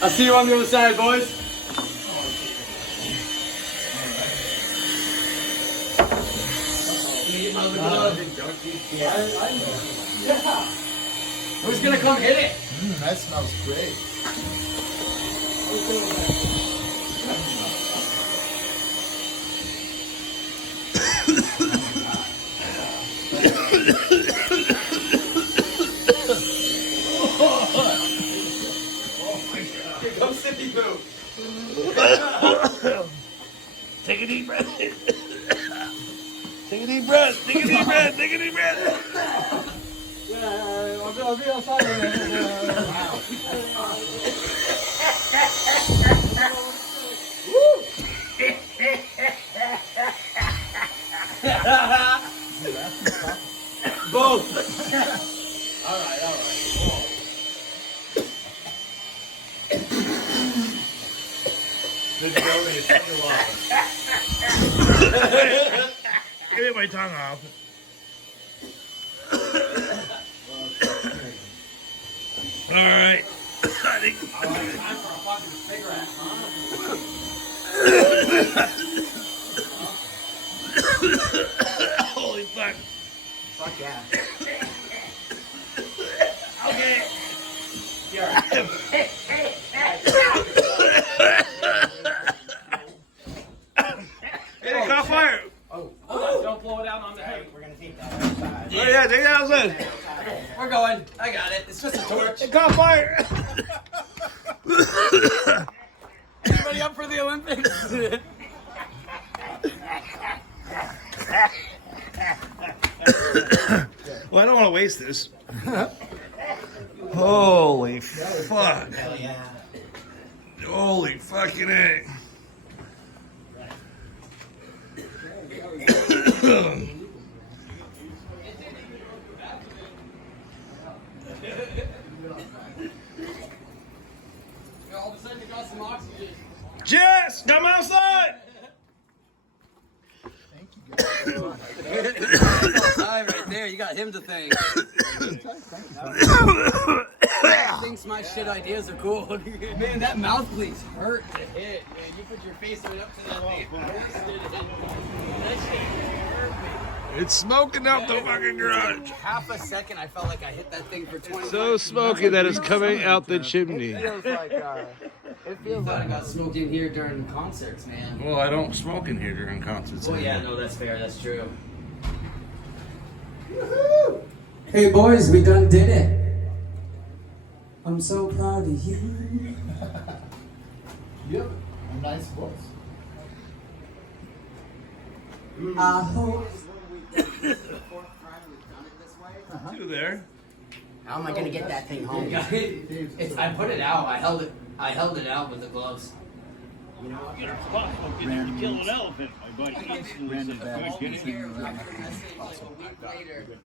I'll see you on the other side, boys. Who's gonna come hit it? That smells great. Here comes Sippy Poo. Take a deep breath. Take a deep breath. Take a deep breath. Take a deep breath. Yeah, I'll be outside. Both. All right. Good to go. Get my tongue off. All right. I think. Time for a fucking cigarette, huh? Holy fuck. Fuck yeah. Okay. Hey, caught fire. Oh, don't blow it out on the hay. We're gonna take that outside. Oh, yeah, take that outside. We're going. I got it. It's just a torch. It caught fire. Anybody up for the Olympics? Well, I don't want to waste this. Holy fuck. Hell yeah. Holy fucking A. All of a sudden you got some oxygen. Jess, come outside. Thank you guys. Time right there. You got him to thank. Thinks my shit ideas are cool. Man, that mouth please hurt to hit. Man, you put your face right up to that thing. That shit hurt me. It's smoking out the fucking garage. Half a second, I felt like I hit that thing for 20 So smoky that it's coming out the chimney. It feels like I got smoked in here during concerts, man. Well, I don't smoke in here during concerts. Well, yeah, no, that's fair. That's true. Hey, boys, we done did it. I'm so proud of you. You have a nice voice. I hope. You there? How am I gonna get that thing home? I put it out. I held it out with the gloves. You kill an elephant, my buddy. Random bags. Here, like a week later.